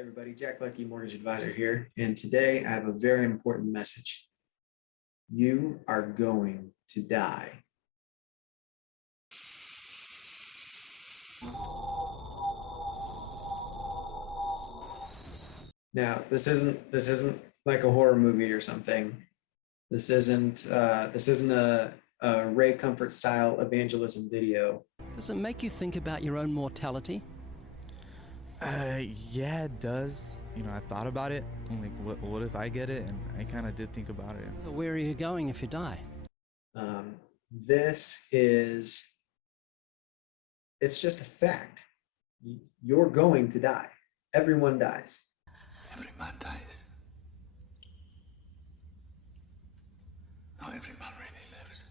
Hey everybody, Jack Lucky, Mortgage Advisor here, and today I have a very important message. You are going to die. Now, this isn't like a horror movie or something. This isn't a Ray Comfort style evangelism video. Does it make you think about your own mortality? Yeah, it does. I've thought about it. I'm like, what if I get it? And I kind of did think about it. So where are you going if you die? It's just a fact. You're going to die. Everyone dies. Every man dies. Not every man really lives.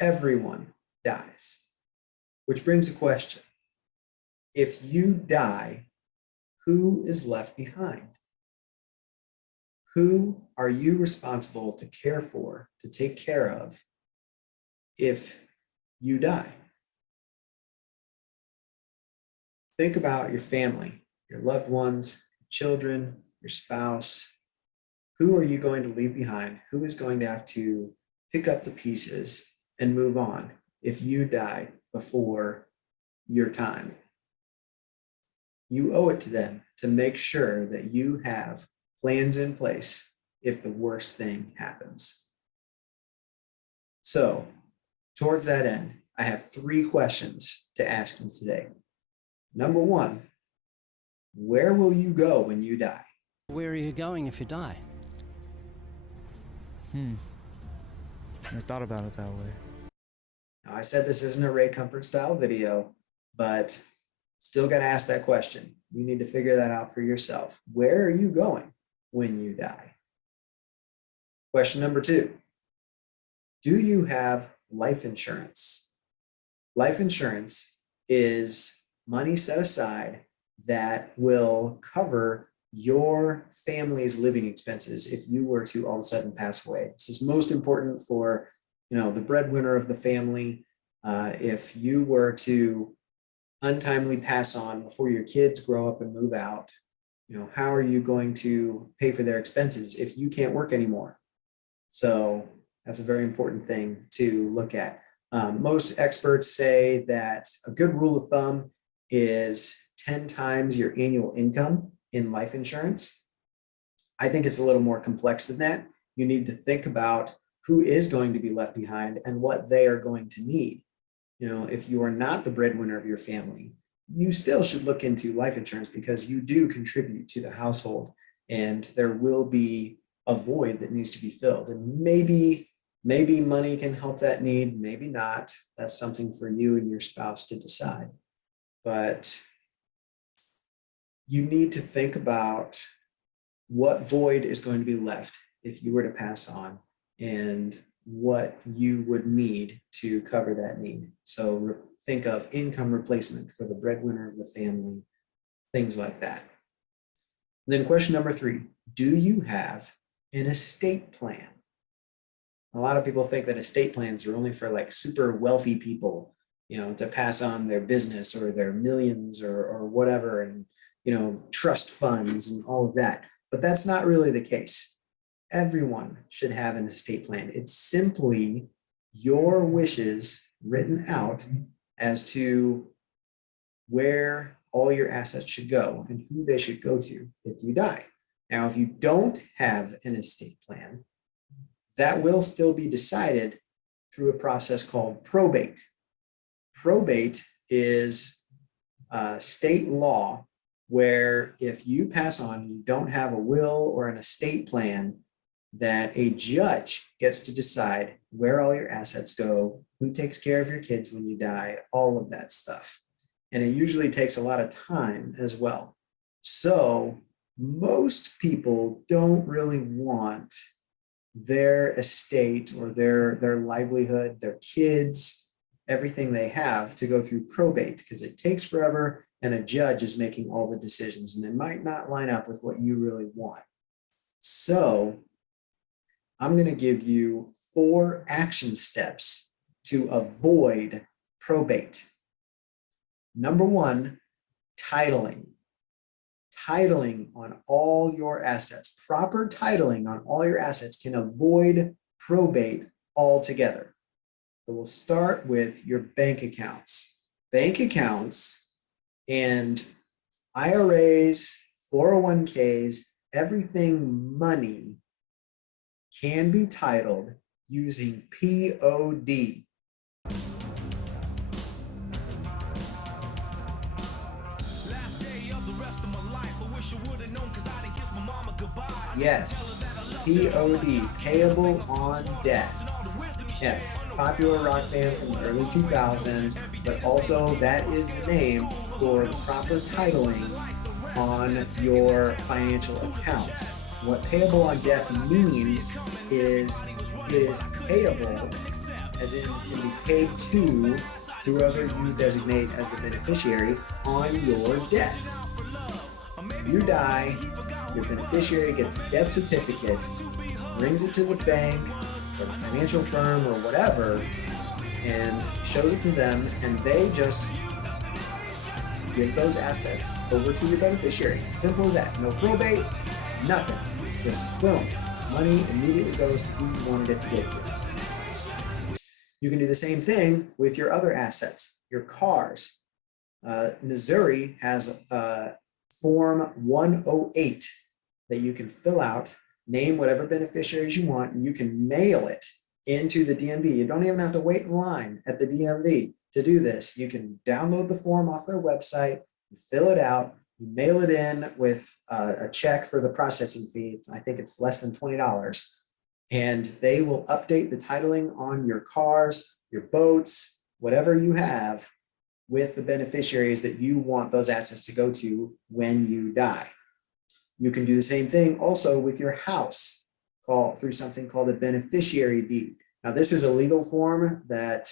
Everyone dies. Which brings a question. If you die, who is left behind? Who are you responsible to care for, to take care of, if you die? Think about your family, your loved ones, children, your spouse. Who are you going to leave behind? Who is going to have to pick up the pieces and move on if you die before your time? You owe it to them to make sure that you have plans in place if the worst thing happens. So, towards that end, I have 3 questions to ask you today. Number 1, where will you go when you die? Where are you going if you die? I thought about it that way. Now, I said this isn't a Ray Comfort style video, but still got to ask that question. You need to figure that out for yourself. Where are you going when you die? Question number 2, do you have life insurance? Life insurance is money set aside that will cover your family's living expenses if you were to all of a sudden pass away. This is most important for, the breadwinner of the family. If you were to untimely pass on before your kids grow up and move out, how are you going to pay for their expenses if you can't work anymore? So that's a very important thing to look at. Most experts say that a good rule of thumb is 10 times your annual income in life insurance. I think it's a little more complex than that. You need to think about who is going to be left behind and what they are going to need. If you are not the breadwinner of your family, you still should look into life insurance because you do contribute to the household and there will be a void that needs to be filled. And maybe money can help that need, maybe not. That's something for you and your spouse to decide. But you need to think about what void is going to be left if you were to pass on and what you would need to cover that need. So think of income replacement for the breadwinner of the family, things like that. And then question number 3, do you have an estate plan? A lot of people think that estate plans are only for like super wealthy people, to pass on their business or their millions or whatever, and, trust funds and all of that. But that's not really the case. Everyone should have an estate plan. It's simply your wishes written out as to where all your assets should go and who they should go to if you die. Now, if you don't have an estate plan, that will still be decided through a process called probate. Probate is state law where if you pass on and you don't have a will or an estate plan, that a judge gets to decide where all your assets go, who takes care of your kids when you die, all of that stuff. And it usually takes a lot of time as well. So most people don't really want their estate or their livelihood, their kids, everything they have to go through probate because it takes forever and a judge is making all the decisions and it might not line up with what you really want. So I'm going to give you 4 action steps to avoid probate. Number 1, titling. Titling on all your assets, proper titling on all your assets can avoid probate altogether. So we'll start with your bank accounts. Bank accounts and IRAs, 401ks, everything money can be titled using POD. Yes, POD, payable on death. Yes, popular rock band from the early 2000s, but also that is the name for the proper titling on your financial accounts. What payable on death means is it is payable, as in can be paid to whoever you designate as the beneficiary on your death. You die, your beneficiary gets a death certificate, brings it to the bank or the financial firm or whatever, and shows it to them, and they just give those assets over to your beneficiary. Simple as that. No probate, nothing. Just boom. Money immediately goes to who you wanted it to go to. You can do the same thing with your other assets, your cars. Missouri has Form 108 that you can fill out, name whatever beneficiaries you want, and you can mail it into the DMV. You don't even have to wait in line at the DMV to do this. You can download the form off their website, you fill it out, you mail it in with a check for the processing fee. I think it's less than $20. And they will update the titling on your cars, your boats, whatever you have, with the beneficiaries that you want those assets to go to when you die. You can do the same thing also with your house through something called a beneficiary deed. Now, this is a legal form that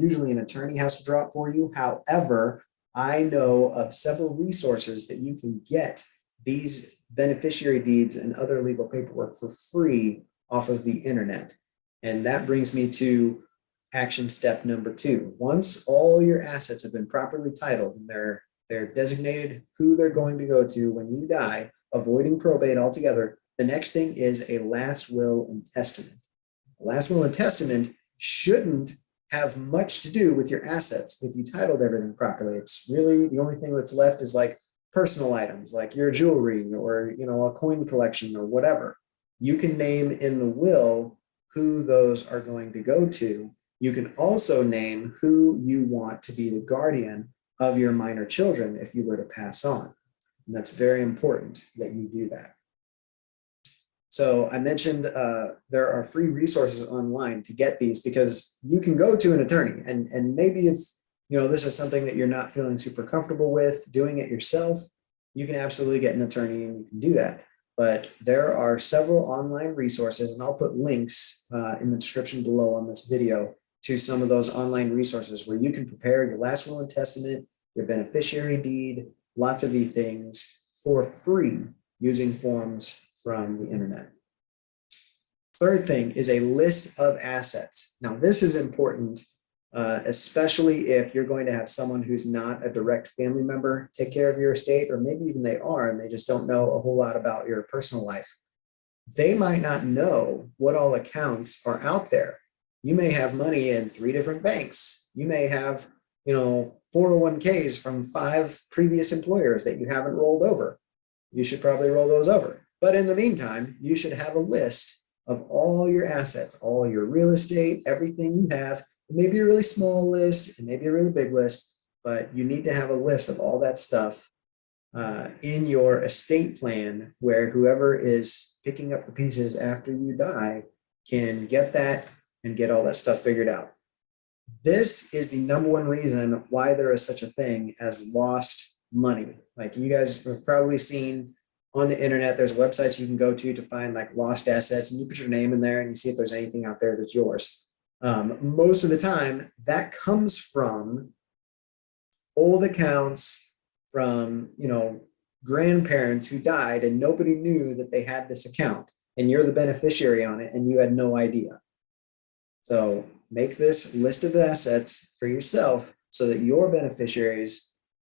usually an attorney has to draw up for you. However, I know of several resources that you can get these beneficiary deeds and other legal paperwork for free off of the internet. And that brings me to action step number 2. Once all your assets have been properly titled and they're designated who they're going to go to when you die, avoiding probate altogether, the next thing is a last will and testament. A last will and testament shouldn't have much to do with your assets if you titled everything properly. It's really the only thing that's left is like personal items, like your jewelry or a coin collection or whatever. You can name in the will who those are going to go to. You can also name who you want to be the guardian of your minor children if you were to pass on. And that's very important that you do that. So I mentioned there are free resources online to get these, because you can go to an attorney and maybe if this is something that you're not feeling super comfortable with doing it yourself, you can absolutely get an attorney and you can do that. But there are several online resources, and I'll put links in the description below on this video to some of those online resources where you can prepare your last will and testament, your beneficiary deed, lots of these things for free using forms from the internet. Third thing is a list of assets. Now, this is important, especially if you're going to have someone who's not a direct family member take care of your estate, or maybe even they are and they just don't know a whole lot about your personal life. They might not know what all accounts are out there. You may have money in 3 different banks. You may have 401ks from 5 previous employers that you haven't rolled over. You should probably roll those over. But in the meantime, you should have a list of all your assets, all your real estate, everything you have. It may be a really small list, it may be a really big list, but you need to have a list of all that stuff in your estate plan, where whoever is picking up the pieces after you die can get that and get all that stuff figured out. This is the number one reason why there is such a thing as lost money. Like you guys have probably seen on the internet, there's websites you can go to find like lost assets, and you put your name in there and you see if there's anything out there that's yours. Most of the time that comes from old accounts from, grandparents who died and nobody knew that they had this account, and you're the beneficiary on it and you had no idea. So make this list of assets for yourself so that your beneficiaries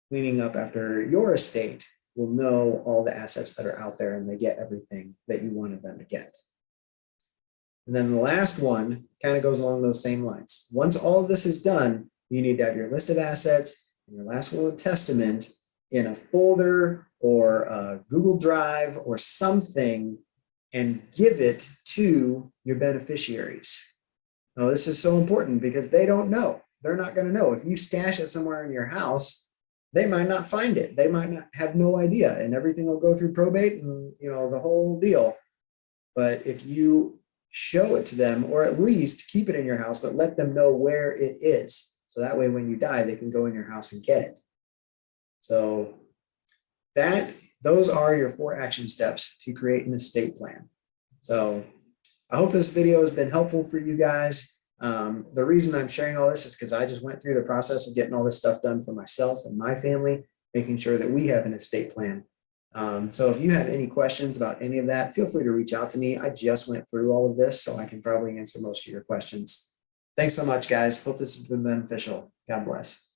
cleaning up after your estate will know all the assets that are out there and they get everything that you wanted them to get. And then the last one kind of goes along those same lines. Once all of this is done, you need to have your list of assets and your last will and testament in a folder or a Google Drive or something and give it to your beneficiaries. Now, this is so important because they don't know. They're not going to know. If you stash it somewhere in your house, they might not find it. They might not have no idea, and everything will go through probate and the whole deal. But if you show it to them, or at least keep it in your house, but let them know where it is, so that way when you die, they can go in your house and get it. So those are your 4 action steps to create an estate plan. So I hope this video has been helpful for you guys. The reason I'm sharing all this is because I just went through the process of getting all this stuff done for myself and my family, making sure that we have an estate plan. So if you have any questions about any of that, feel free to reach out to me. I just went through all of this, so I can probably answer most of your questions. Thanks so much, guys. Hope this has been beneficial. God bless.